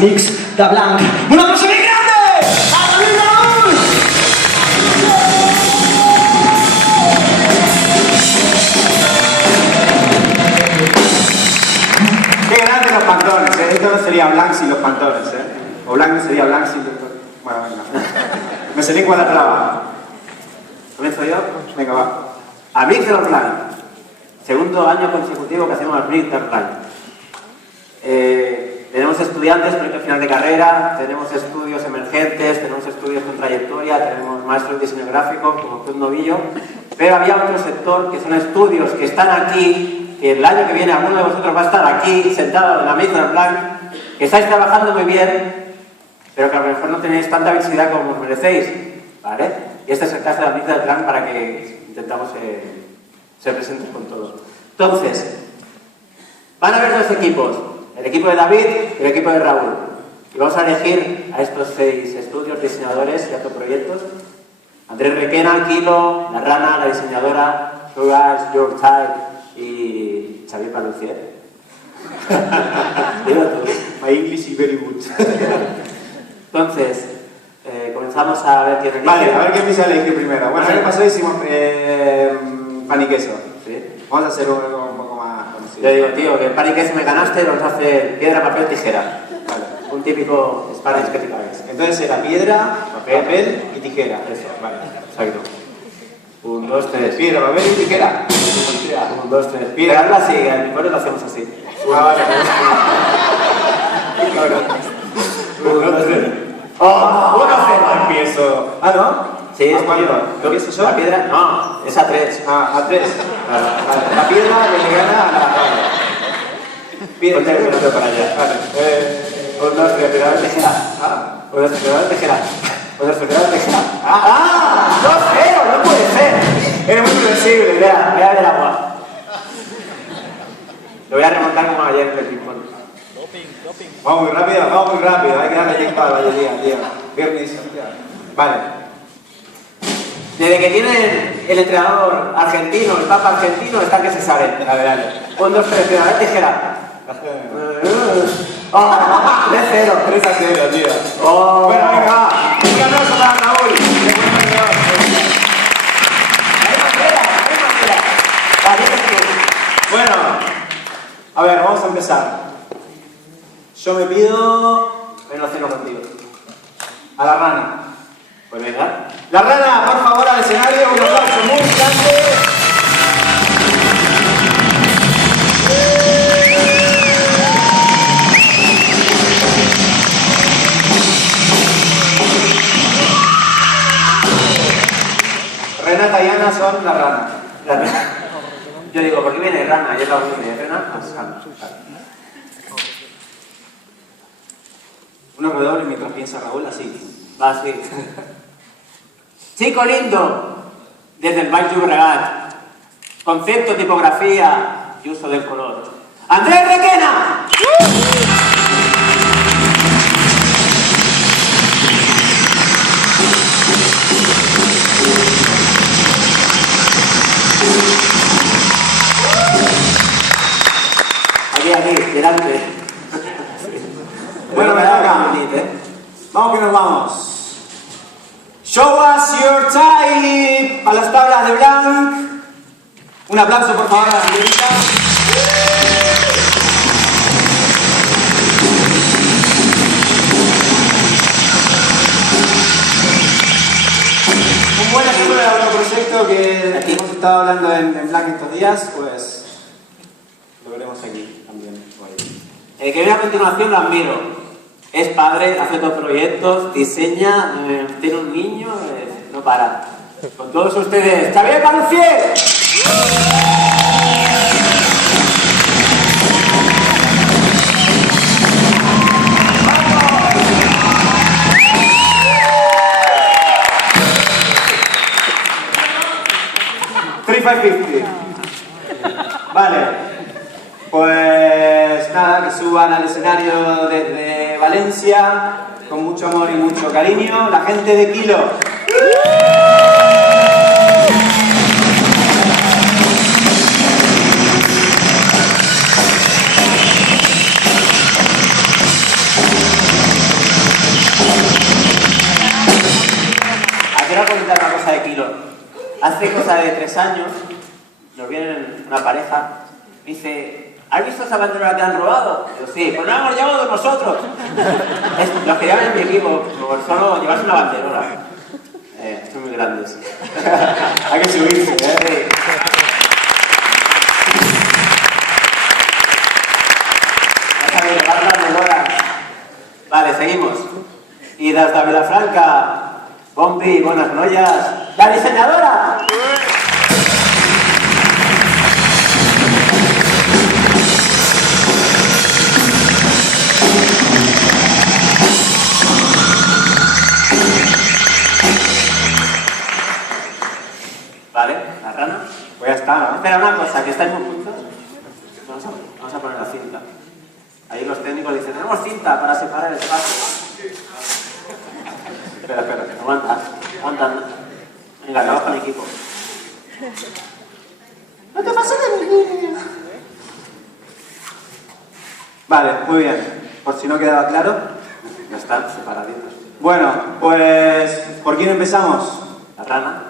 Mix de Blanc. ¡Un aplauso bien grande! ¡A David Raúl! Qué grandes los pantones, ¿eh? Esto no sería Blanc sin los pantones, ¿eh? O Blanc no sería Blanc sin los... Bueno, venga. Me se lengua la traba. ¿Comienzo yo? Venga, va. A Mix de Blanc. Segundo año consecutivo que hacemos Mix de Blanc. Tenemos estudiantes proyecto final de carrera, tenemos estudios emergentes, tenemos estudios con trayectoria, tenemos maestros de diseño gráfico, como un novillo, pero había otro sector que son estudios que están aquí, que el año que viene alguno de vosotros va a estar aquí, sentado en la Mix de Blanc, que estáis trabajando muy bien, pero que a lo mejor no tenéis tanta visibilidad como os merecéis, ¿vale? Y este es el caso de la Mix de Blanc para que intentamos ser presentes con todos. Entonces, van a haber dos equipos. El equipo de David y el equipo de Raúl. Y vamos a elegir a estos 6 estudios, diseñadores y autoproyectos. Andrés Requena, Kilo, La Rana, la diseñadora, Sugas, Your Type y Xavier Palucier. Dilo tú. My English is very good. Entonces, comenzamos a ver quién elige. Vale, a ver quién empieza a elegir primero. Bueno, el año pasado hicimos pan y queso. ¿Sí? Vamos a hacer algo un poco más conocido. Yo digo, tío, que el pan y queso me ganaste, vamos a hacer piedra, papel, tijera. Vale. Un típico Spanish que te caes. Entonces era piedra, papel y tijera. Eso. Vale. Exacto. 1, 2, 3. Piedra, papel y tijera. 1, 2, 3. Piedra. Pero así, el primero lo hacemos así. Ah, vale. 1, 2, 3. ¡Oh! 1-0. Empiezo. Ah, ¿no? Sí, es ¿cuándo? tuyo. ¿Empiezo yo? La piedra, no, es a 3. Ah, a 3. Vale. Vale. La piedra le gana a la rana. Ponte el primero para allá. Vale. 1, 2, 3, piedra, papel, tijera. 1, 2, 3, piedra, papel, tijera. 1, 2, 3, piedra, papel, tijera. ¡Ah! 2-0, no puede ser. Eres muy flexible. Voy a ver agua. Lo voy a remontar como ayer en el ping-pong. Vamos muy rápido. Hay que darle tiempo al Valledía, tío. Viernes. Vale. Desde que tienen el entrenador argentino, el papa argentino, está que se sabe. Dale. 1, 2, 3, piedra, papel, tijera. ¡Oh! 3-0. 3-0, tío. Oh. Bueno, venga, va. Un aplauso para Raúl. Bueno, a ver, vamos a empezar. Yo me pido Menos 0 contigo. a la rana. Pues venga. La rana, por favor, al escenario. Un aplauso muy grande. Renata y Ana son la rana. Yo digo, ¿por qué viene rana? Y es la única de rana. Uno redoble mientras piensa Raúl así. Va así. Chico lindo, desde el Baix Llobregat. Concepto, tipografía y uso del color. ¡Andrés Requena! Aquí, delante. Bueno, venga acá. Vamos que nos vamos. Show us your type. A las tablas de Blanc. Un aplauso por favor a la señorita. Un buen ejemplo de autoproyecto que hemos estado hablando en Blanc estos días, pues lo veremos aquí también hoy. El que viene a continuación lo admiro. Es padre, hace 2 proyectos, diseña, tiene un niño, no para. Con todos ustedes, ¡Xavier Palucier! Vale, pues nada, que suban al escenario desde Valencia con mucho amor y mucho cariño, la gente de Kilo. voy a comentar una cosa de Kilo. Hace cosa de 3 años, nos viene una pareja, dice, ¿has visto esa bandera que han robado? Yo, sí, pues no la hemos llevado nosotros. Los que llevan en mi equipo, por solo llevarse una banderola. Son muy grandes. Hay que subirse, ¿eh? Sí. Déjame llevar la banderola. Vale, seguimos. Y desde Vilafranca, Bombi, buenas noches, la diseñadora. Vale, la rana. Pues ya está, ¿no? Espera, una cosa, que estáis muy juntos. Vamos a poner la cinta. Ahí los técnicos dicen, tenemos cinta para separar el espacio. Espera, aguanta. Venga, que baja el equipo. No te pases de mi línea. Vale, muy bien. Por si no quedaba claro. Ya están separaditos. Bueno, pues... ¿por quién empezamos? La rana.